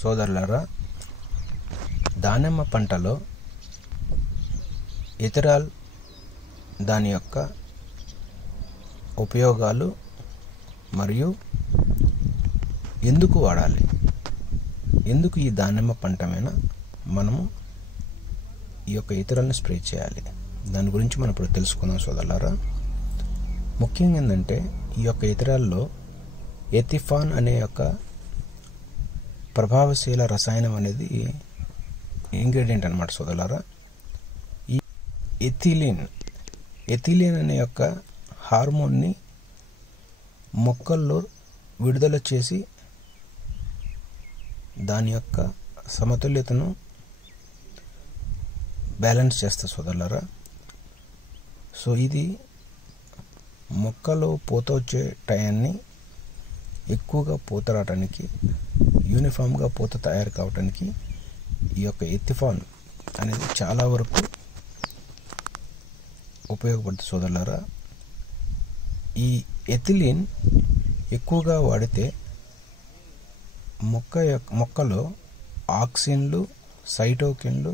సోదరులారా, దానిమ్మ పంటలో ఎథరాల్ దాని యొక్క ఉపయోగాలు మరియు ఎందుకు వాడాలి, ఎందుకు ఈ దానిమ్మ పంట మీద మనము ఈ యొక్క ఎథరాల్ని స్ప్రే చేయాలి, దాని గురించి మనం ఇప్పుడు తెలుసుకుందాం సోదరులారా. ముఖ్యంగా ఏంటంటే ఈ యొక్క ఎథరాల్లో ఎథిఫాన్ అనే యొక్క ప్రభావశీల రసాయనం అనేది ఇంగ్రీడియంట్ అన్నమాట సోదరులారా. ఈ ఎథిలీన్ అనే యొక్క హార్మోన్ని మొక్కల్లో విడుదల చేసి దాని యొక్క సమతుల్యతను బ్యాలెన్స్ చేస్తుంది సోదరులారా. సో ఇది మొక్కలో పూత వచ్చే టయాన్ని ఎక్కువగా పూత రావడానికి, యూనిఫామ్గా పూత తయారు కావడానికి ఈ యొక్క ఎథిఫాన్ అనేది చాలా వరకు ఉపయోగపడుతుంది సోదరులారా. ఈ ఎథిలీన్ ఎక్కువగా వాడితే మొక్కలో ఆక్సిన్లు, సైటోకిన్లు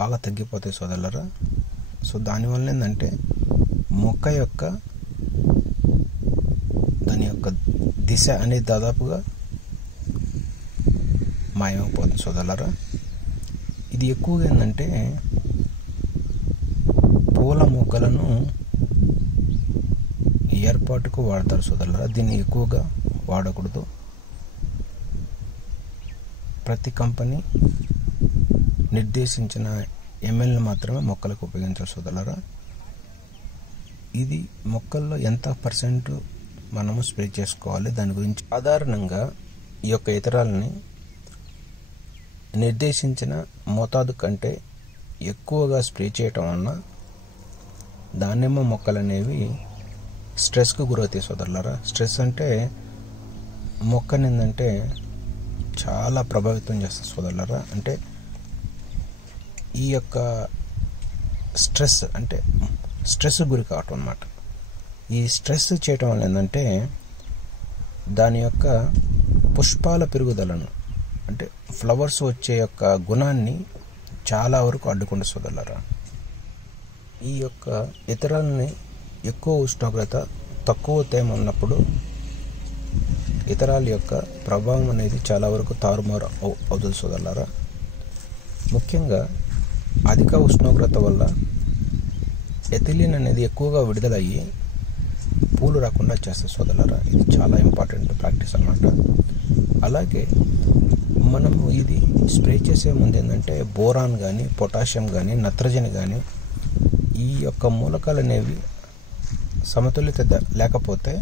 బాగా తగ్గిపోతాయి సోదరులారా. సో దానివల్ల ఏంటంటే మొక్క యొక్క దాని యొక్క దిశ అనేది దాదాపుగా మాయమైపోతుంది సోదరులారా. ఇది ఎక్కువగా ఏంటంటే పూల మొక్కలను ఏర్పాటుకు వాడతారు సోదరులారా. దీన్ని ఎక్కువగా వాడకూడదు. ప్రతి కంపెనీ నిర్దేశించిన ఎంఎల్ని మాత్రమే మొక్కలకు ఉపయోగించాలి సోదరులారా. ఇది మొక్కల్లో ఎంత పర్సెంట్ మనము స్ప్రే చేసుకోవాలి దాని గురించి సాధారణంగా ఈ యొక్క ఎథరాల్ని నిర్దేశించిన మోతాదు కంటే ఎక్కువగా స్ప్రే చేయటం వలన దానిమ్మ మొక్కలు అనేవి స్ట్రెస్కు గురవుతాయి సోదరులారా. స్ట్రెస్ అంటే మొక్కని ఏంటంటే చాలా ప్రభావితం చేస్తుంది సోదరులారా. అంటే ఈ యొక్క స్ట్రెస్ గురి కావటం అన్నమాట. ఈ స్ట్రెస్ చేయటం వల్ల ఏంటంటే దాని యొక్క పుష్పాల పెరుగుదలను, అంటే ఫ్లవర్స్ వచ్చే యొక్క గుణాన్ని చాలా వరకు అడ్డుకుంటుంది సోదరులారా. ఈ యొక్క ఇతరాలని ఎక్కువ ఉష్ణోగ్రత, తక్కువ తేమ ఉన్నప్పుడు ఇతరాల యొక్క ప్రభావం అనేది చాలా వరకు తారుమారు అవుతుంది సోదరులారా. ముఖ్యంగా అధిక ఉష్ణోగ్రత వల్ల ఎథిలీన్ అనేది ఎక్కువగా విడుదలయ్యి పూలు రాకుండా చేస్తుంది సోదరులారా. ఇది చాలా ఇంపార్టెంట్ ప్రాక్టీస్ అన్నమాట. అలాగే మనము ఇది స్ప్రే చేసే ముందు ఏంటంటే బోరాన్ కానీ, పొటాషియం కానీ, నత్రజని కానీ ఈ యొక్క మూలకాలు అనేవి సమతుల్యత లేకపోతే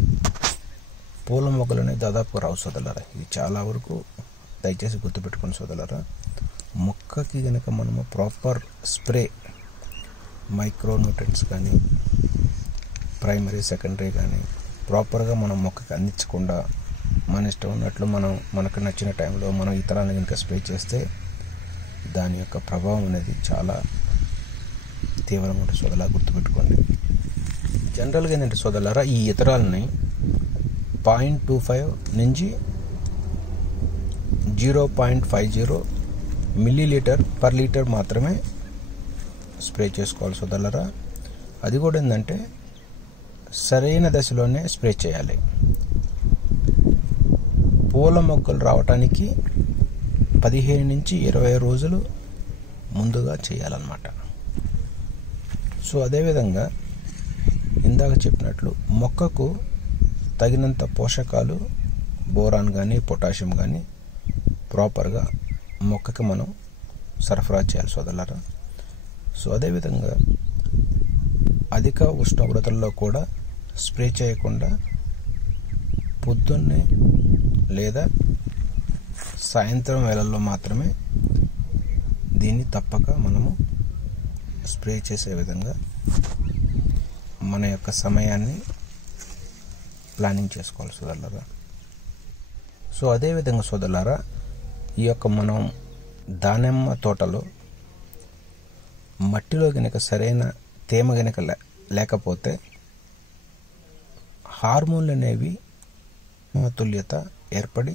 పూల మొక్కలు అనేవి దాదాపు రావు సోదరులారా. ఇది చాలా వరకు దయచేసి గుర్తుపెట్టుకోండి సోదరులారా. మొక్కకి కనుక మనము ప్రాపర్ స్ప్రే, మైక్రో న్యూట్రియంట్స్ కానీ, ప్రైమరీ, సెకండరీ కానీ ప్రాపర్గా మనం మొక్కకి అందించకుండా మన ఇష్టం ఉన్నట్లు మనకు నచ్చిన టైంలో మనం ఇతరాలను కనుక స్ప్రే చేస్తే దాని యొక్క ప్రభావం అనేది చాలా తీవ్రంగా ఉంటుంది సోదరులారా. గుర్తుపెట్టుకోండి. జనరల్గా ఏంటంటే సోదరులారా, ఈ ఇతరాలని 0.25 నుంచి 0.50 ml/లీటర్ మాత్రమే స్ప్రే చేసుకోవాలి సోదరులారా. అది కూడా ఏంటంటే సరైన దశలోనే స్ప్రే చేయాలి. పూల మొక్కలు రావటానికి 15 నుంచి 20 రోజులు ముందుగా చేయాలన్నమాట. సో అదేవిధంగా ఇందాక చెప్పినట్లు మొక్కకు తగినంత పోషకాలు, బోరాన్ కానీ, పొటాషియం కానీ ప్రాపర్గా మొక్కకి మనం సరఫరా చేయాలి సోదరులారా. సో అదేవిధంగా అధిక ఉష్ణోగ్రతల్లో కూడా స్ప్రే చేయకుండా పొద్దున్నే లేదా సాయంత్రం వేళల్లో మాత్రమే దీన్ని తప్పక మనము స్ప్రే చేసే విధంగా మన యొక్క సమయాన్ని ప్లానింగ్ చేసుకోవాలి సోదరులారా. సో అదేవిధంగా సోదరులారా, ఈ యొక్క మనం దానిమ్మ తోటలో మట్టిలో గనక సరైన తేమ గనక లేకపోతే హార్మోన్లు అనేవి సమతుల్యత ఏర్పడి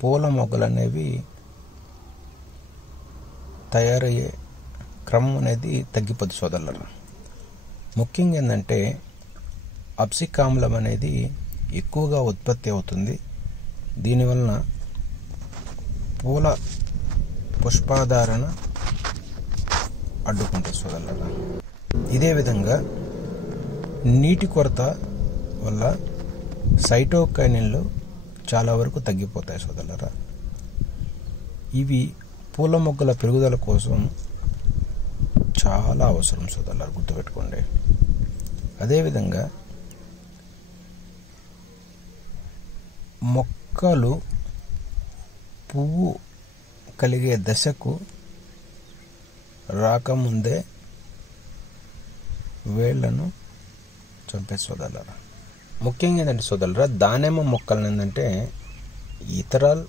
పూల మొగ్గలు అనేవి తయారయ్యే క్రమం అనేది తగ్గిపోద్ది సోదరులారా. ముఖ్యంగా ఏంటంటే అబ్సిక్ ఆమ్లం అనేది ఎక్కువగా ఉత్పత్తి అవుతుంది. దీనివలన పూల పుష్పాధారణ అడ్డుకుంటుంది సోదరులారా. ఇదే విధంగా నీటి కొరత వల్ల సైటోకైనిన్లు చాలా వరకు తగ్గిపోతాయి సోదరులారా. ఇవి పూల మొగ్గల పెరుగుదల కోసం చాలా అవసరం సోదరులారా, గుర్తుపెట్టుకోండి. అదేవిధంగా మొక్కలు పువ్వు కలిగే దశకు రాకముందే వేళ్లను చంపే సోదరులారా. ముఖ్యంగా ఏంటంటే సోదరులారా, దానిమ్మ మొక్కలను ఏంటంటే ఇతరాలు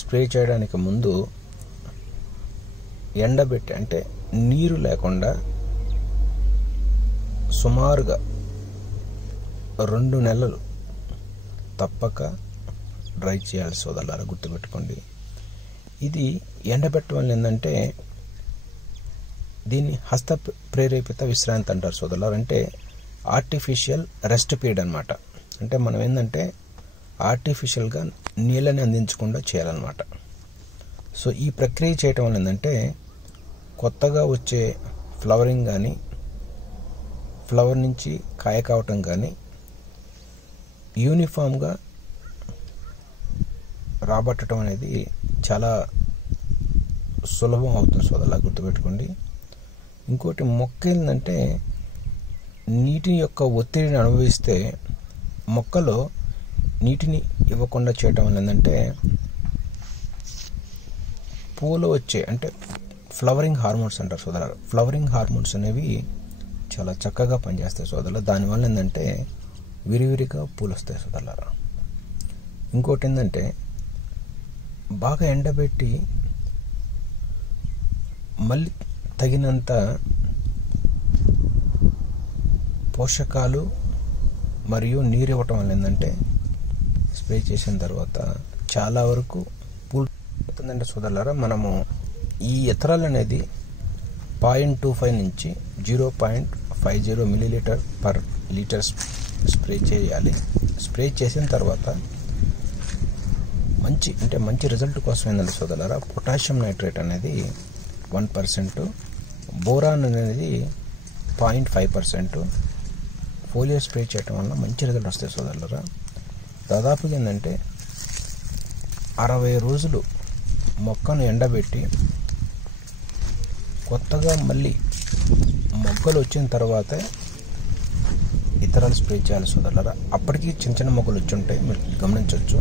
స్ప్రే చేయడానికి ముందు ఎండబెట్టి, అంటే నీరు లేకుండా సుమారుగా 2 నెలలు తప్పక డ్రై చేయాలి సోదరులారా, గుర్తుపెట్టుకోండి. ఇది ఎండబెట్టడం వల్ల ఏంటంటే దీన్ని హస్త ప్రేరేపిత విశ్రాంతి అంటారు సోదరులారా. అంటే ఆర్టిఫిషియల్ రెస్ట్ పీరియడ్ అనమాట. అంటే మనం ఏంటంటే ఆర్టిఫిషియల్గా నీళ్ళని అందించకుండా చేయాలన్నమాట. సో ఈ ప్రక్రియ చేయటం వల్ల ఏంటంటే కొత్తగా వచ్చే ఫ్లవరింగ్ కానీ, ఫ్లవర్ నుంచి కాయ కావటం కానీ యూనిఫామ్గా రాబట్టడం అనేది చాలా సులభం అవుతుంది సోదరులా, గుర్తుపెట్టుకోండి. ఇంకోటి మొక్క ఏంటంటే నీటి యొక్క ఒత్తిడిని అనుభవిస్తే మొక్కలో నీటిని ఇవ్వకుండా చేయటం వల్ల ఏంటంటే పూలు వచ్చే, అంటే ఫ్లవరింగ్ హార్మోన్స్ అంటారు సోదరులారా. ఫ్లవరింగ్ హార్మోన్స్ అనేవి చాలా చక్కగా పనిచేస్తాయి సోదరులు. దానివల్ల ఏంటంటే విరివిరిగా పూలు వస్తాయి సోదరులారా. ఇంకోటి ఏంటంటే బాగా ఎండబెట్టి మళ్ళీ తగినంత పోషకాలు మరియు నీరు ఇవ్వటం వల్ల ఏంటంటే స్ప్రే చేసిన తర్వాత చాలా వరకు పూలు అవుతుందంటే సోదరులారా. మనము ఈ ఇతరాలు అనేది 0.25 నుంచి 0.50 మిల్లీలీటర్ పర్ లీటర్ స్ప్రే చేయాలి. స్ప్రే చేసిన తర్వాత మంచి రిజల్ట్ కోసం ఏంటంటే సోదరులారా, పొటాషియం నైట్రేట్ అనేది 1%, బోరాన్ అనేది 0.5%, ఫోలియర్ స్ప్రే చేయటం వల్ల మంచి రిజల్ట్ వస్తాయి సోదరులారా. దాదాపుగా ఏంటంటే 60 రోజులు మొక్కను ఎండబెట్టి కొత్తగా మళ్ళీ మొగ్గలు వచ్చిన తర్వాతే ఇతరాలు స్ప్రే చేయాలి సోదరులారా. అప్పటికి చిన్న మొగ్గలు వచ్చి ఉంటాయి, మీరు గమనించవచ్చు.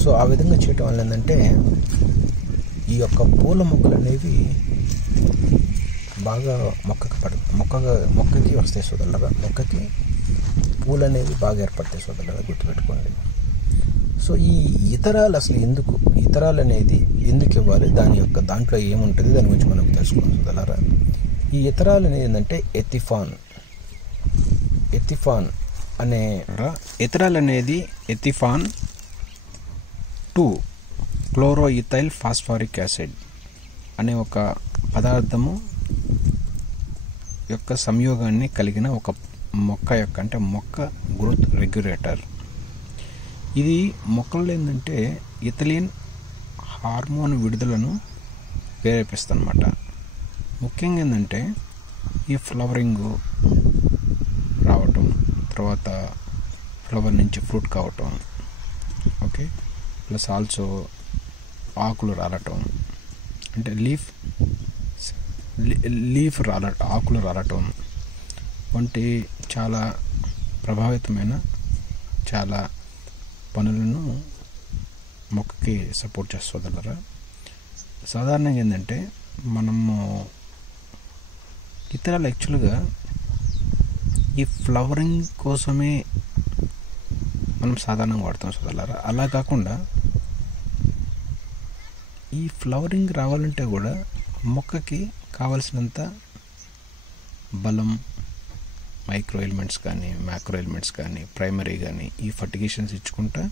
సో ఆ విధంగా చేయటం వల్ల ఏంటంటే ఈ యొక్క పూల మొగ్గలు అనేవి బాగా మొక్కకి వస్తాయి సోదరులారా. మొక్కకి పూలు అనేవి బాగా ఏర్పడతాయి సోదరులారా, గుర్తుపెట్టుకోండి. సో ఈ ఇతరాలు అసలు ఇతరాలు అనేది ఎందుకు ఇవ్వాలి, దాంట్లో ఏముంటుంది, దాని గురించి మనం తెలుసుకోవాలి సోదరులారా. ఈ ఇతరాలు అనేది ఏంటంటే ఎథిఫాన్ అనే ఇతరాలు అనేది ఎథిఫాన్ 2 క్లోరోఇథైల్ ఫాస్ఫారిక్ యాసిడ్ అనే ఒక పదార్థము యొక్క సంయోగాన్ని కలిగిన ఒక మొక్క గ్రోత్ రెగ్యులేటర్. ఇది మొక్కల్లో ఏంటంటే ఇథిలీన్ హార్మోన్ విడుదలను ప్రేరేపిస్తుంది అన్నమాట. ముఖ్యంగా ఏంటంటే ఈ ఫ్లవరింగ్ రావటం, తర్వాత ఫ్లవర్ నుంచి ఫ్రూట్ కావటం, ఓకే, ప్లస్ ఆల్సో ఆకులు రాలటం, అంటే ఆకులు రాలటం వంటి చాలా ప్రభావితమైన చాలా పనులను మొక్కకి సపోర్ట్ చేస్తుందన్నారా. సాధారణంగా ఏంటంటే మనము ఇతరాలు యాక్చువల్గా ఈ ఫ్లవరింగ్ కోసమే మనం సాధారణంగా వాడతాం సోదరులారా. అలా కాకుండా ఈ ఫ్లవరింగ్ రావాలంటే కూడా మొక్కకి కావలసినంత బలం, మైక్రో ఎలిమెంట్స్ కానీ మ్యాక్రో ఎలిమెంట్స్ కానీ ప్రైమరీ కానీ ఈ ఫర్టిగేషన్స్ ఇచ్చుకుంటా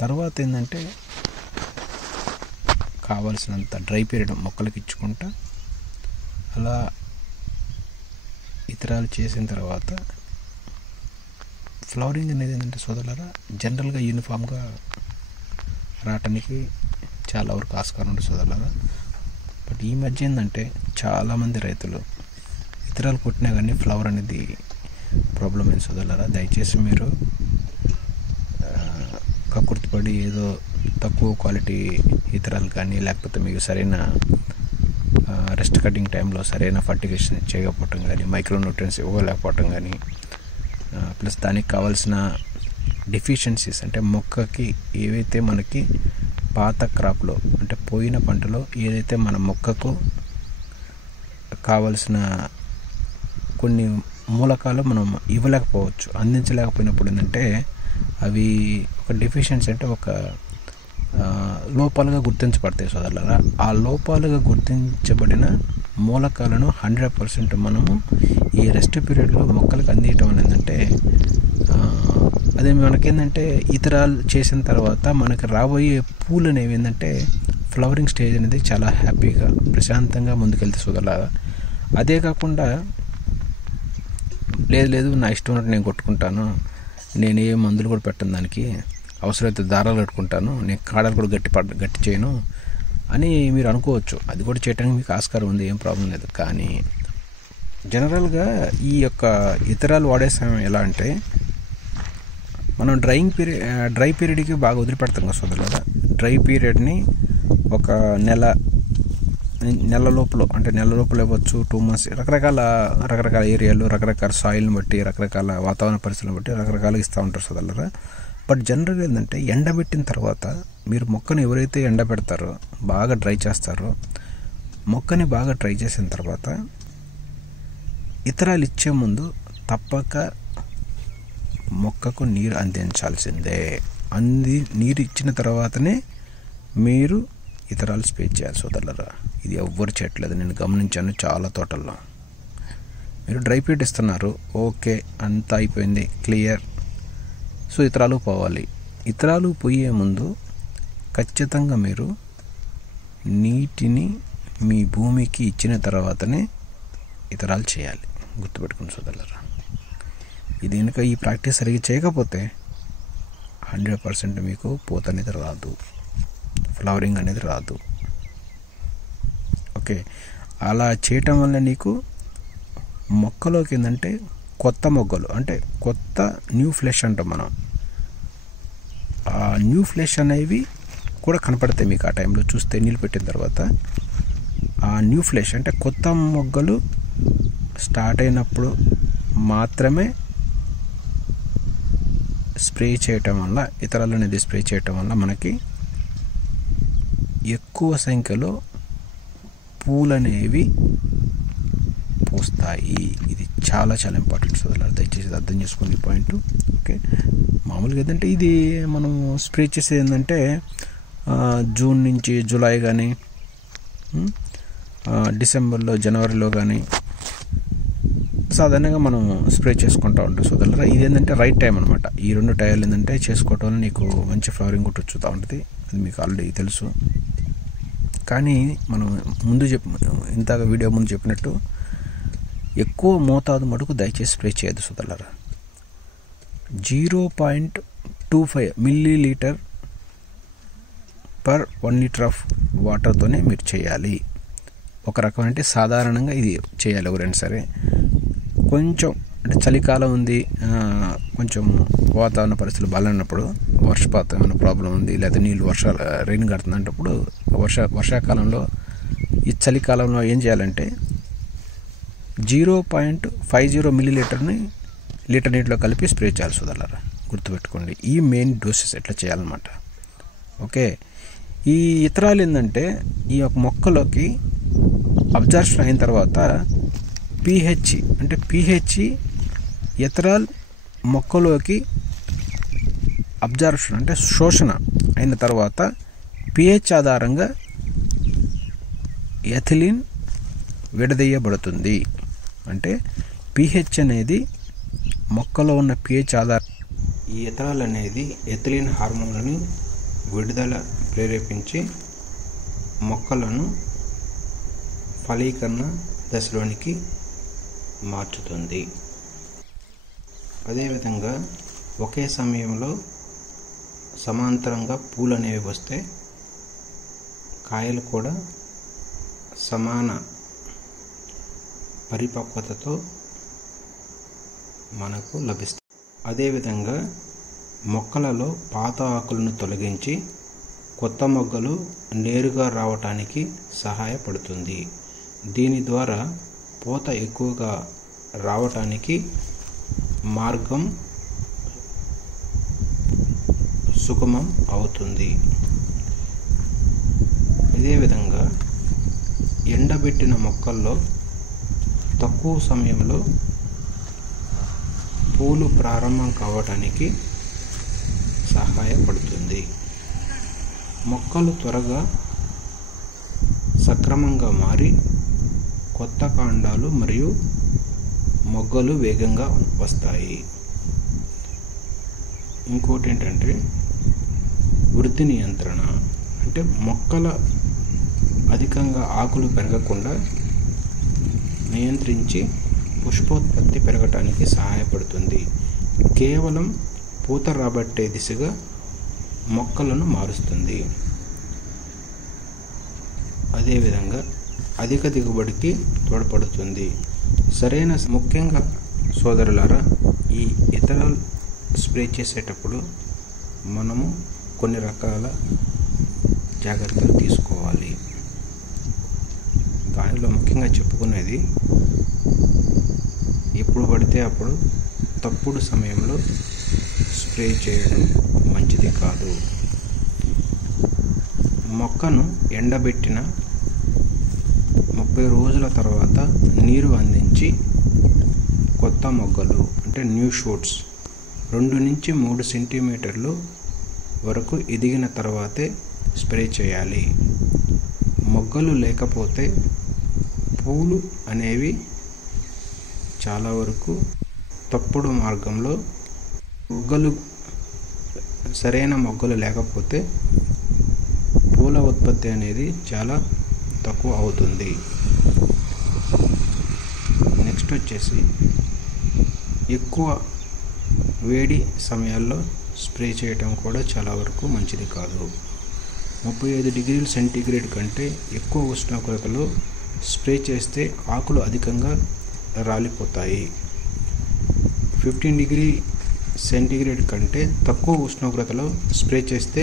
తర్వాత ఏంటంటే కావాల్సినంత డ్రై పీరియడ్ మొక్కలకి ఇచ్చుకుంటా అలా ఇతరాలు చేసిన తర్వాత ఫ్లవరింగ్ అనేది ఏంటంటే సోదరులారా జనరల్గా యూనిఫామ్గా రావటానికి చాలా వరకు ఆస్కారం ఉంటుంది సోదరులారా. బట్ ఈ మధ్య ఏంటంటే చాలామంది రైతులు ఇతరాలు కొట్టినా కానీ ఫ్లవర్ అనేది ప్రాబ్లం అయింది సోదరులారా. దయచేసి మీరు కక్కుర్తిపడి ఏదో తక్కువ క్వాలిటీ ఇతరాలు కానీ లేకపోతే మీకు సరైన రెస్ట్ కటింగ్ టైంలో సరైన ఫర్టిగేషన్ చేయకపోవటం కానీ మైక్రో న్యూట్రియన్స్ ఇవ్వలేకపోవటం కానీ ప్లస్ దానికి కావాల్సిన డెఫిషియన్సీస్ అంటే మొక్కకి ఏవైతే మనకి పాత క్రాప్లో అంటే పోయిన పంటలో ఏదైతే మన మొక్కకు కావలసిన కొన్ని మూలకాలు మనం ఇవ్వలేకపోవచ్చు, అందించలేకపోయినప్పుడు ఏంటంటే అవి ఒక డెఫిషియన్సీ అంటే ఒక లోపాలుగా గుర్తించబడతాయి సోదరులారా. ఆ లోపాలుగా గుర్తించబడిన మూలకాలను 100% మనము ఈ రెస్ట్ పీరియడ్లో మొక్కలకు అందించడం ఏంటంటే అదే మనకేంటంటే ఇతరాలు చేసిన తర్వాత మనకు రాబోయే పూలు అనేవి ఏంటంటే ఫ్లవరింగ్ స్టేజ్ అనేది చాలా హ్యాపీగా ప్రశాంతంగా ముందుకెళ్తే సోదరులారా. అదే కాకుండా లేదు నా ఇష్టం ఉన్నట్టు నేను కొట్టుకుంటాను, నేను ఏ మందులు కూడా పెట్టను, దానికి అవసరమైతే దారాలు కట్టుకుంటాను, నేను కాడలు కూడా గట్టి చేయను అని మీరు అనుకోవచ్చు. అది కూడా చేయడానికి మీకు ఆస్కారం ఉంది, ఏం ప్రాబ్లం లేదు. కానీ జనరల్గా ఈ యొక్క ఇతరాలు వాడే సమయం ఎలా అంటే మనం డ్రై పీరియడ్కి బాగా వదిలిపెడతాం కదా సోదరులారా. డ్రై పీరియడ్ని ఒక నెల లోపల అంటే నెల లోపల ఇవ్వచ్చు, 2 months, రకరకాల ఏరియాలు రకరకాల సాయిల్ని బట్టి రకరకాల వాతావరణ పరిస్థితులను బట్టి రకరకాలుగా ఇస్తూ ఉంటారు సోదరులారా. బట్ జనరల్గా ఏంటంటే ఎండబెట్టిన తర్వాత మీరు మొక్కను ఎవరైతే ఎండబెడతారో బాగా డ్రై చేస్తారో మొక్కని బాగా డ్రై చేసిన తర్వాత ఇతరాలు ఇచ్చే ముందు తప్పక మొక్కకు నీరు అందించాల్సిందే. నీరు ఇచ్చిన తర్వాతనే మీరు ఇతరాలు స్ప్రే చేయాలి సోదరులారా. ఇది ఎవ్వరు చేయట్లేదు, నేను గమనించాను చాలా తోటల్లో. మీరు డ్రై పీరియడ్ ఇస్తున్నారు, ఓకే అంతా అయిపోయింది, క్లియర్. సో ఇతరాలు పోవాలి. ఇతరాలు పోయే ముందు ఖచ్చితంగా మీరు నీటిని మీ భూమికి ఇచ్చిన తర్వాతనే ఇతరాలు చేయాలి, గుర్తుపెట్టుకుని సోదరులారా. ఇది కనుక ఈ ప్రాక్టీస్ సరిగ్గా చేయకపోతే 100% మీకు పూత అనేది రాదు, ఫ్లవరింగ్ అనేది రాదు. ఓకే, అలా చేయటం వల్ల నీకు మొక్కలోకి ఏంటంటే కొత్త మొగ్గలు అంటే కొత్త న్యూ ఫ్లెష్ అంటాం మనం, ఆ న్యూ ఫ్లెష్ అనేవి కూడా కనపడతాయి మీకు. ఆ టైంలో చూస్తే నీళ్ళు పెట్టిన తర్వాత ఆ న్యూ ఫ్లెష్ అంటే కొత్త మొగ్గలు స్టార్ట్ అయినప్పుడు మాత్రమే స్ప్రే చేయటం వల్ల, ఇతరాలు అనేది స్ప్రే చేయటం వల్ల మనకి ఎక్కువ సంఖ్యలో పూలు అనేవి పూస్తాయి. ఇది చాలా చాలా ఇంపార్టెంట్ సోదరులారా, దయచేసి అర్థం చేసుకోండి పాయింట్. ఓకే, మామూలుగా ఏంటంటే ఇది మనం స్ప్రే చేసేది ఏంటంటే జూన్ నుంచి జూలై కానీ డిసెంబర్లో జనవరిలో కానీ సాధారణంగా మనం స్ప్రే చేసుకుంటూ ఉంటాం సోదరులారా. ఇది ఏంటంటే రైట్ టైం అనమాట. ఈ 2 టైంలు ఏంటంటే చేసుకోవటం వల్ల నీకు మంచి ఫ్లవరింగ్ కూడా వచ్చుతూ ఉంటుంది, అది మీకు ఆల్రెడీ తెలుసు. కానీ మనం ఇంతగా వీడియో ముందు చెప్పినట్టు ఎక్కువ మోతాదు మటుకు దయచేసి స్ప్రే చేయొద్దు సోదరులారా. 0.25 milliliter per 1 liter ఆఫ్ వాటర్తోనే మీరు చేయాలి. ఒక రకం అంటే సాధారణంగా ఇది చేయాలి ఎవరైనా సరే. కొంచెం అంటే చలికాలం ఉంది, కొంచెం వాతావరణ పరిస్థితులు బాగాలేనప్పుడు, వర్షపాతం ఏమైనా ప్రాబ్లం ఉంది, లేదా నీళ్ళు రెయిన్ కడుతున్నప్పుడు వర్షాకాలంలో ఈ చలికాలంలో ఏం చేయాలంటే 0.50 milliliterని లీటర్ నీటిలో కలిపి స్ప్రే చేయాలి సోదరులారా, గుర్తుపెట్టుకోండి. ఈ మెయిన్ డోసెస్ ఎట్లా చేయాలన్నమాట. ఓకే, ఈ ఇతరాలు ఏంటంటే ఈ యొక్క మొక్కలోకి అబ్జర్ప్షన్ అయిన తర్వాత pH అంటే pH ఇతరాల్ మొక్కలోకి అబ్జర్ప్షన్ అంటే శోషణ అయిన తర్వాత pH ఆధారంగా ఎథిలిన్ విడదీయబడుతుంది. అంటే pH అనేది మొక్కలో ఉన్న pH ఆధారం, ఈ ఎథనాల్ అనేది ఎథిలిన్ హార్మోన్లని విడుదల ప్రేరేపించి మొక్కలను ఫలీకరణ దశలోనికి మార్చుతుంది. అదేవిధంగా ఒకే సమయంలో సమాంతరంగా పూలు అనేవి వస్తే కాయలు కూడా సమాన పరిపక్వతతో మనకు లభిస్తాయి. అదేవిధంగా మొక్కలలో పాత ఆకులను తొలగించి కొత్త మొగ్గలు నేరుగా రావటానికి సహాయపడుతుంది. దీని ద్వారా పూత ఎక్కువగా రావటానికి మార్గం సుగమం అవుతుంది. ఇదేవిధంగా ఎండబెట్టిన మొక్కల్లో తక్కువ సమయంలో పూలు ప్రారంభం కావడానికి సహాయపడుతుంది. మొక్కలు త్వరగా సక్రమంగా మారి కొత్త కాండాలు మరియు మొగ్గలు వేగంగా వస్తాయి. ఇంకోటి ఏంటంటే వృద్ధి నియంత్రణ, అంటే మొక్కల అధికంగా ఆకులు పెరగకుండా నియంత్రించి పుష్పోత్పత్తి పెరగటానికి సహాయపడుతుంది. కేవలం పూత రాబట్టే దిశగా మొక్కలను మారుస్తుంది. అదేవిధంగా అధిక దిగుబడికి తోడ్పడుతుంది. ముఖ్యంగా సోదరులారా, ఈ ఇథనాల్ స్ప్రే చేసేటప్పుడు మనము కొన్ని రకాల జాగ్రత్తలు తీసుకోవాలి. దానిలో ముఖ్యంగా చెప్పుకునేది, ఎప్పుడు పడితే అప్పుడు తప్పుడు సమయంలో స్ప్రే చేయడం మంచిది కాదు. మొక్కను ఎండబెట్టిన 30 రోజుల తర్వాత నీరు అందించి కొత్త మొగ్గలు అంటే న్యూ షూట్స్ 2 నుంచి 3 సెంటీమీటర్లు వరకు ఎదిగిన తర్వాతే స్ప్రే చేయాలి. మొగ్గలు లేకపోతే పూలు అనేవి చాలా వరకు తప్పుడు మార్గంలో సరైన మొగ్గలు లేకపోతే పూల ఉత్పత్తి అనేది చాలా తక్కువ అవుతుంది. నెక్స్ట్ వచ్చేసి ఎక్కువ వేడి సమయాల్లో స్ప్రే చేయటం కూడా చాలా వరకు మంచిది కాదు. 35 డిగ్రీల సెంటీగ్రేడ్ కంటే ఎక్కువ ఉష్ణోగ్రతలో స్ప్రే చేస్తే ఆకులు అధికంగా రాలిపోతాయి. 15 డిగ్రీ సెంటీగ్రేడ్ కంటే తక్కువ ఉష్ణోగ్రతలో స్ప్రే చేస్తే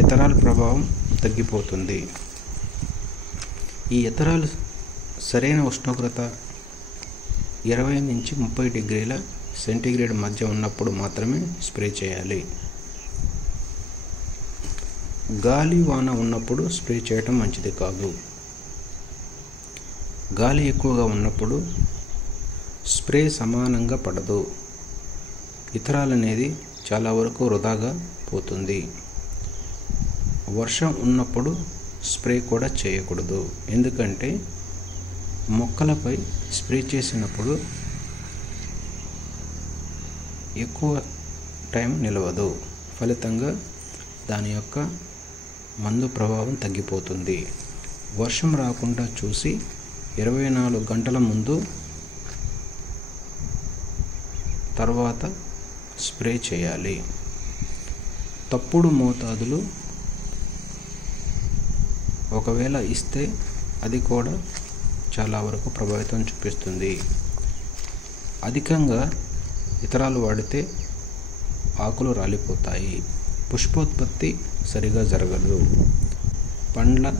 ఇథనాల్ ప్రభావం తగ్గిపోతుంది. ఈ ఇథనాల్ సరైన ఉష్ణోగ్రత 20 నుంచి 30 డిగ్రీల సెంటీగ్రేడ్ మధ్య ఉన్నప్పుడు మాత్రమే స్ప్రే చేయాలి. గాలి వాన ఉన్నప్పుడు స్ప్రే చేయటం మంచిది కాదు. గాలి ఎక్కువగా ఉన్నప్పుడు స్ప్రే సమానంగా పడదు. ఇథనాల్ అనేది చాలా వరకు వృధాగా పోతుంది. వర్షం ఉన్నప్పుడు స్ప్రే కూడా చేయకూడదు. ఎందుకంటే మొక్కలపై స్ప్రే చేసినప్పుడు ఎక్కువ టైం నిలవదు. ఫలితంగా దాని యొక్క మందు ప్రభావం తగ్గిపోతుంది. వర్షం రాకుండా చూసి 24 గంటల ముందు తర్వాత స్ప్రే చేయాలి. తప్పుడు మోతాదులు ఒకవేళ ఇస్తే అది కూడా చాలా వరకు ప్రభావితం చూపిస్తుంది. అధికంగా ఇథనాల్ వాడితే ఆకులు రాలిపోతాయి. పుష్పోత్పత్తి సరిగా జరగదు. పండ్ల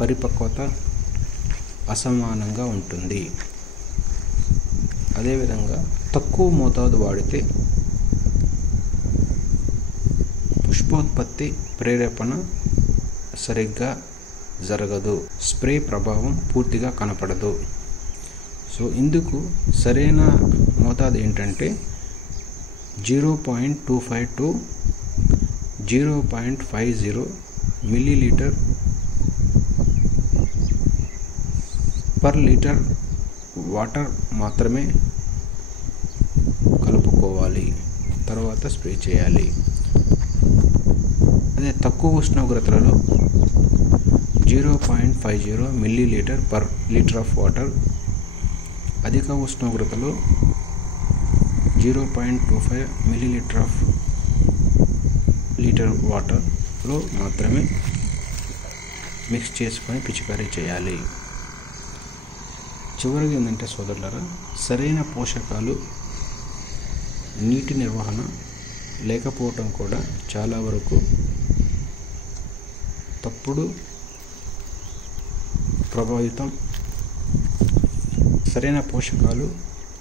పరిపక్వత అసమానంగా ఉంటుంది. అదేవిధంగా తక్కువ మోతాదు వాడితే పుష్పోత్పత్తి ప్రేరేపణ సరిగ్గా జరగదు. స్ప్రే ప్రభావం పూర్తిగా కనపడదు. సో ఇందుకు సరైన మోతాదు ఏంటంటే 0.25 to 0.50 millilitre per litre water మాత్రమే కలుపుకోవాలి. తర్వాత స్ప్రే చేయాలి. అదే తక్కువ ఉష్ణోగ్రతలలో 0.50 milliliter per liter of water. అధిక ఉష్ణోగ్రతలో 0.25 milliliter of లీటర్ వాటర్లో మాత్రమే మిక్స్ చేసుకొని పిచికారీ చేయాలి. చివరిగా ఏంటంటే సోదరులారా, సరైన పోషకాలు, నీటి నిర్వహణ లేకపోవటం కూడా చాలా వరకు తప్పుడు ప్రభావితం. సరైన పోషకాలు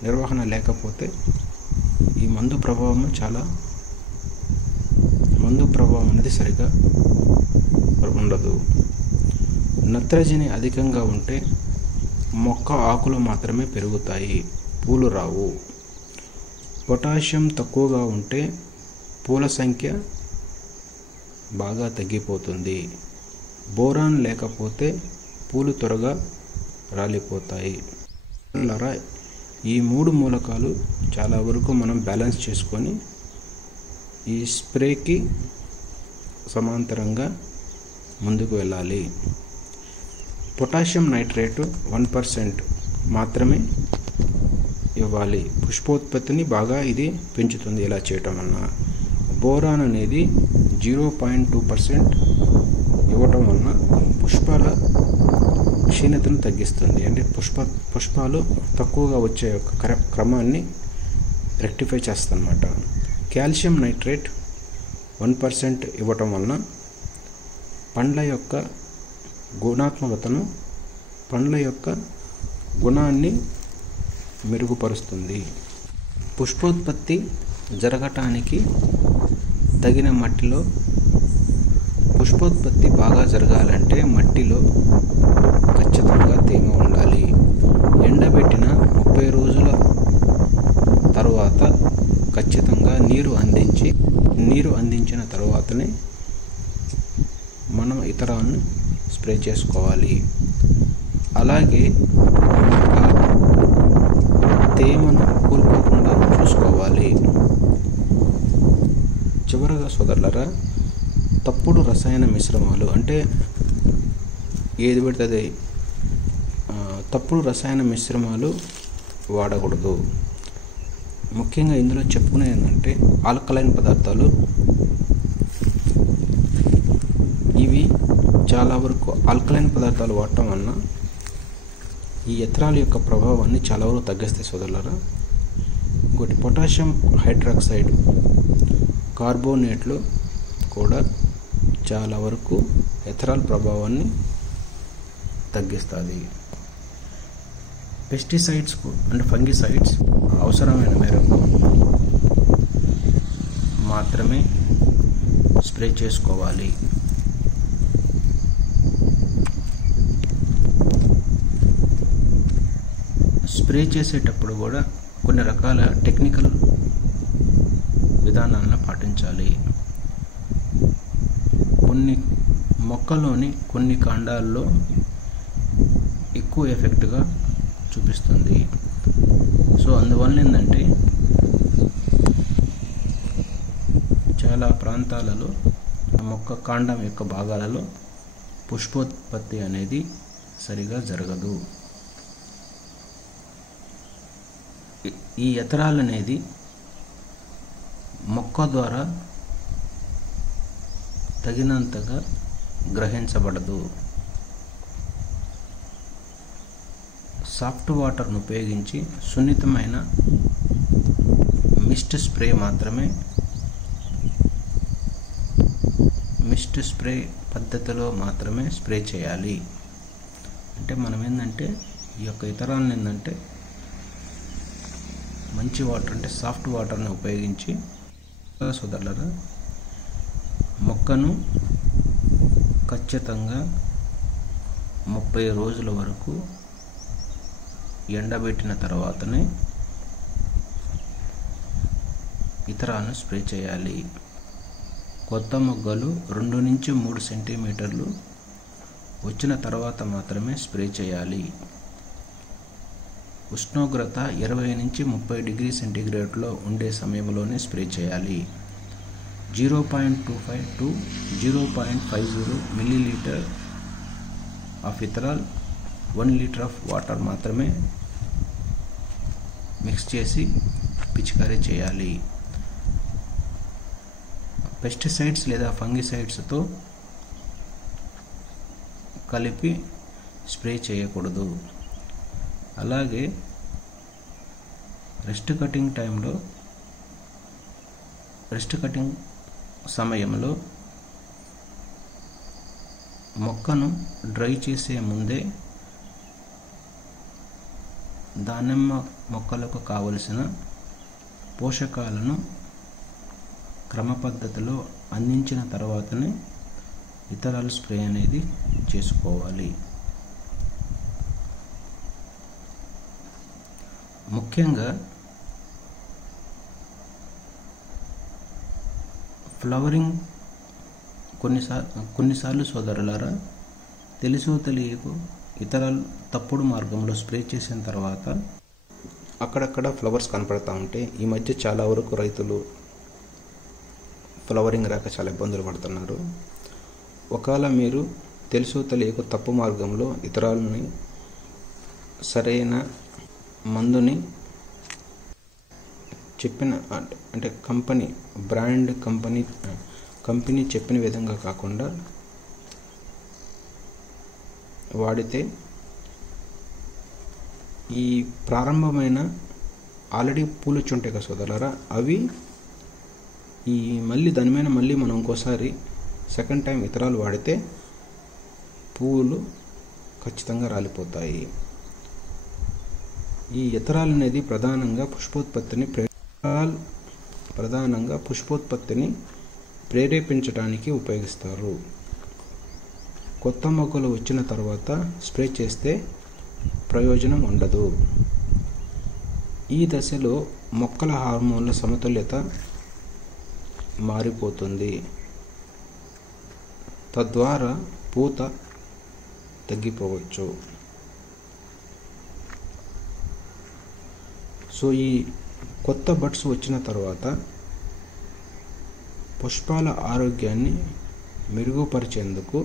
నిర్వహణ లేకపోతే ఈ మందు ప్రభావం అనేది సరిగా ఉండదు. నత్రజని అధికంగా ఉంటే మొక్క ఆకులు మాత్రమే పెరుగుతాయి, పూలు రావు. పొటాషియం తక్కువగా ఉంటే పూల సంఖ్య బాగా తగ్గిపోతుంది. బోరాన్ లేకపోతే పూలు త్వరగా రాలిపోతాయి. ఈ 3 మూలకాలు చాలా వరకు మనం బ్యాలెన్స్ చేసుకొని ఈ స్ప్రేకి సమాంతరంగా ముందుకు వెళ్ళాలి. పొటాషియం నైట్రేట్ 1% మాత్రమే ఇవ్వాలి. పుష్పోత్పత్తిని బాగా ఇది పెంచుతుంది ఇలా చేయటం వలన. బోరాన్ అనేది 0.2% ఇవ్వటం వలన పుష్పాల క్షీణతను తగ్గిస్తుంది. అంటే పుష్పాలు తక్కువగా వచ్చే క్రమాన్ని రెక్టిఫై చేస్తుంది అన్నమాట. కాల్షియం నైట్రేట్ 1% ఇవ్వటం వలన పండ్ల యొక్క గుణాత్మకతను, పండ్ల యొక్క గుణాన్ని మెరుగుపరుస్తుంది. పుష్పోత్పత్తి జరగటానికి తగిన మట్టిలో, పుష్పోత్పత్తి బాగా జరగాలంటే మట్టిలో ఖచ్చితంగా తేమ ఉండాలి. ఎండబెట్టిన 30 రోజుల తర్వాత ఖచ్చితంగా నీరు అందించిన తర్వాతనే మనం ఇతరాన్ని స్ప్రే చేసుకోవాలి. అలాగే తేమను కోల్పోకుండా చూసుకోవాలి. చివరగా సోదరులారా, తప్పుడు రసాయన మిశ్రమాలు అంటే ఏది పడితే అది తప్పుడు రసాయన మిశ్రమాలు వాడకూడదు. ముఖ్యంగా ఇందులో చెప్పుకునేది ఏంటంటే ఆల్కలైన్ పదార్థాలు. ఇవి చాలా వరకు ఆల్కలైన్ పదార్థాలు వాడటం వలన ఈ ఎథనాల్ యొక్క ప్రభావాన్ని చాలా వరకు తగ్గిస్తాయి సోదరులారా. ఇంకోటి పొటాషియం హైడ్రాక్సైడ్ కార్బోనేట్లు కూడా చాలా వరకు ఎథనాల్ ప్రభావాన్ని తగ్గిస్తుంది. పెస్టిసైడ్స్ అంటే ఫంగిసైడ్స్ అవసరమైన మేరకు మాత్రమే స్ప్రే చేసుకోవాలి. స్ప్రే చేసేటప్పుడు కూడా కొన్ని రకాల టెక్నికల్ విధానాలను పాటించాలి. కొన్ని మొక్కలోని కొన్ని కాండాల్లో ఎక్కువ ఎఫెక్ట్గా చూపిస్తుంది. సో అందువల్ల ఏంటంటే చాలా ప్రాంతాలలో మొక్క కాండం యొక్క భాగాలలో పుష్పోత్పత్తి అనేది సరిగా జరగదు. ఈ ఎథనాల్ అనేది మొక్క ద్వారా తగినంతగా గ్రహించబడదు. సాఫ్ట్ వాటర్ను ఉపయోగించి సున్నితమైన మిస్ట్ స్ప్రే పద్ధతిలో మాత్రమే స్ప్రే చేయాలి. అంటే మనం ఏంటంటే ఈ యొక్క ఇతరాలను ఏంటంటే మంచి వాటర్ అంటే సాఫ్ట్ వాటర్ని ఉపయోగించి సోదరులారా మొక్కను ఖచ్చితంగా 30 రోజుల వరకు ఎండబెట్టిన తర్వాతనే ఇతరాలను స్ప్రే చేయాలి. కొత్త మొగ్గలు 2 నుంచి 3 సెంటీమీటర్లు వచ్చిన తర్వాత మాత్రమే స్ప్రే చేయాలి. ఉష్ణోగ్రత 20 నుంచి 30 డిగ్రీ సెంటీగ్రేడ్లో ఉండే సమయంలోనే స్ప్రే చేయాలి. 0.25 to 0.50 millilitre of ethrel 1 litre of water మాత్రమే మిక్స్ చేసి పిచికారీ చేయాలి. పెస్టిసైడ్స్ లేదా ఫంగిసైడ్స్తో కలిపి స్ప్రే చేయకూడదు. అలాగే రెస్ట్ కటింగ్ సమయంలో మొక్కను డ్రై చేసే ముందే దానిమ్మ మొక్కలకు కావలసిన పోషకాలను క్రమ పద్ధతిలో అందించిన తర్వాతనే ఇథరాల్ స్ప్రే అనేది చేసుకోవాలి. ముఖ్యంగా ఫ్లవరింగ్ కొన్నిసార్లు సోదరులారా తెలుసో తెలియకో ఇథరాల్ తప్పుడు మార్గంలో స్ప్రే చేసిన తర్వాత అక్కడక్కడ ఫ్లవర్స్ కనపడతా ఉంటే ఈ మధ్య చాలా వరకు రైతులు ఫ్లవరింగ్ రాక చాలా ఇబ్బందులు పడుతున్నారు. ఒకవేళ మీరు తెలుసో తెలియకో తప్పు మార్గంలో ఇథరాల్ని సరైన మందుని చెప్పిన అంటే కంపెనీ చెప్పిన విధంగా కాకుండా వాడితే ఈ ప్రారంభమైన ఆల్రెడీ పూలు వచ్చి ఉంటాయి కదా సోదరులారా, అవి మళ్ళీ దాని మీద మళ్ళీ మనం ఇంకోసారి సెకండ్ టైం ఇథరాల్ వాడితే పువ్వులు ఖచ్చితంగా రాలిపోతాయి. ఈ ఇథరాల్ అనేది ప్రధానంగా పుష్పోత్పత్తిని ప్రేరేపించడానికి ఉపయోగిస్తారు. కొత్త మొక్కలు వచ్చిన తర్వాత స్ప్రే చేస్తే ప్రయోజనం ఉండదు. ఈ దశలో మొక్కల హార్మోన్ల సమతుల్యత మారిపోతుంది. తద్వారా పూత తగ్గిపోవచ్చు. సో ఈ కొత్త బడ్స్ వచ్చిన తర్వాత పుష్పాల ఆరోగ్యాన్ని మెరుగుపరిచేందుకు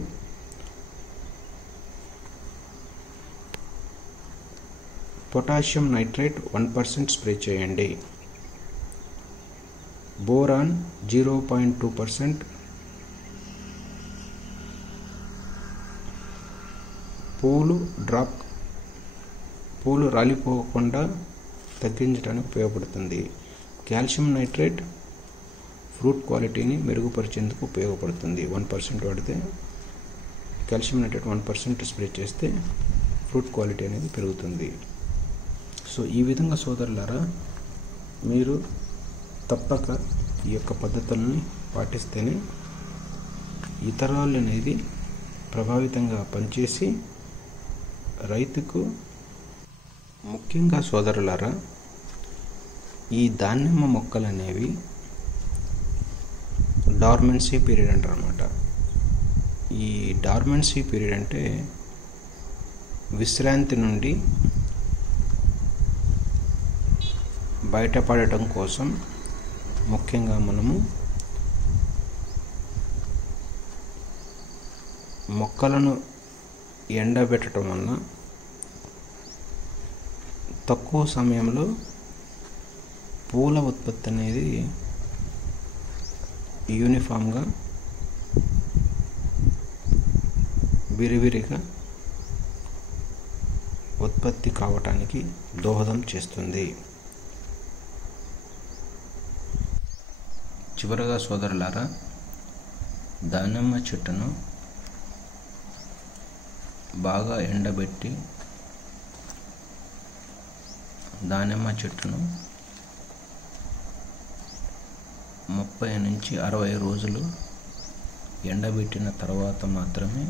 పొటాషియం నైట్రేట్ 1% స్ప్రే చేయండి. బోరాన్ 0.2%, పూలు రాలిపోకుండా తగ్గించడానికి ఉపయోగపడుతుంది. కాల్షియం నైట్రేట్ ఫ్రూట్ క్వాలిటీని మెరుగుపరిచేందుకు ఉపయోగపడుతుంది. 1% వాడితే కాల్షియం నైట్రేట్ 1% స్ప్రే చేస్తే ఫ్రూట్ క్వాలిటీ అనేది పెరుగుతుంది. సో ఈ విధంగా సోదరులారా మీరు తప్పక ఈ యొక్క పద్ధతుల్ని పాటిస్తేనే ఇథరాల్ అనేది ప్రభావితంగా పనిచేసి రైతుకు, ముఖ్యంగా సోదరులారా ఈ దానిమ్మ మొక్కలు అనేవి డార్మెన్సీ పీరియడ్ అంటారు అన్నమాట. ఈ డార్మెన్సీ పీరియడ్ అంటే విశ్రాంతి నుండి బయటపడటం కోసం ముఖ్యంగా మనము మొక్కలను ఎండబెట్టడం వల్ల తక్కువ సమయంలో పూల ఉత్పత్తి అనేది యూనిఫామ్గా విరివిరిగా ఉత్పత్తి కావటానికి దోహదం చేస్తుంది. చివరగా సోదరులారా దానిమ్మ చెట్టును బాగా ఎండబెట్టి దానిమ్మ చెట్టును 30 నుంచి 60 రోజులు ఎండబెట్టిన తర్వాత మాత్రమే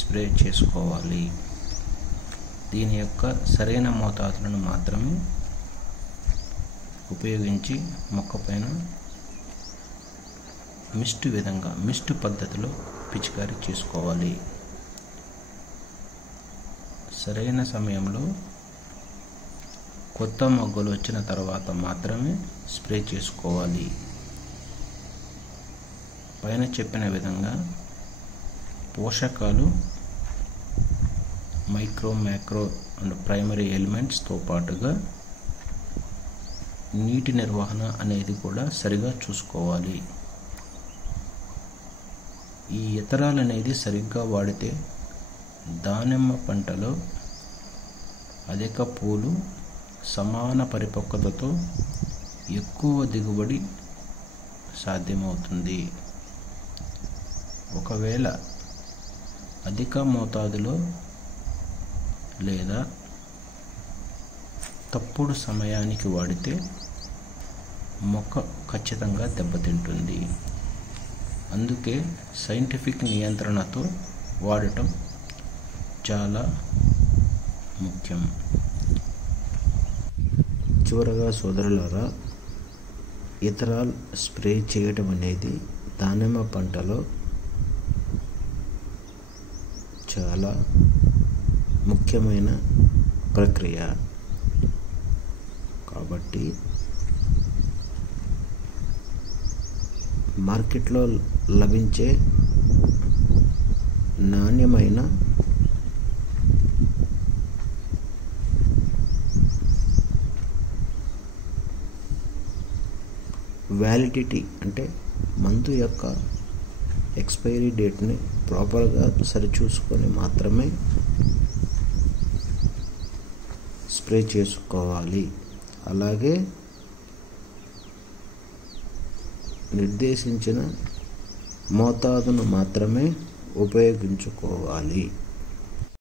స్ప్రే చేసుకోవాలి. దీని యొక్క సరైన మోతాదులను మాత్రమే ఉపయోగించి మొక్కపైన మిస్ట్ పద్ధతిలో పిచికారీ చేసుకోవాలి. సరైన సమయంలో కొత్త మొగ్గలు వచ్చిన తర్వాత మాత్రమే స్ప్రే చేసుకోవాలి. పైన చెప్పిన విధంగా పోషకాలు మైక్రో, మ్యాక్రో అండ్ ప్రైమరీ ఎలిమెంట్స్తో పాటుగా నీటి నిర్వహణ అనేది కూడా సరిగా చూసుకోవాలి. ఈ ఇథరాల్ అనేది సరిగ్గా వాడితే దానిమ్మ పంటలో అధిక పూలు, సమాన పరిపక్వతతో ఎక్కువ దిగుబడి సాధ్యమవుతుంది. ఒకవేళ అధిక మోతాదులో లేదా తప్పుడు సమయానికి వాడితే మొక్క ఖచ్చితంగా దెబ్బతింటుంది. అందుకే సైంటిఫిక్ నియంత్రణతో వాడటం చాలా ముఖ్యం. చివరగా సోదరులారా, ఇథరాల్ స్ప్రే చేయడం అనేది దానిమ్మ పంటలో చాలా ముఖ్యమైన ప్రక్రియ. కాబట్టి మార్కెట్లో లభించే నాణ్యమైన వ్యాలిడిటీ అంటే మందు యొక్క ఎక్స్పైరీ డేట్ని ప్రాపర్గా సరిచూసుకొని మాత్రమే స్ప్రే చేసుకోవాలి. అలాగే నిర్దేశించిన మోతాదును మాత్రమే ఉపయోగించుకోవాలి.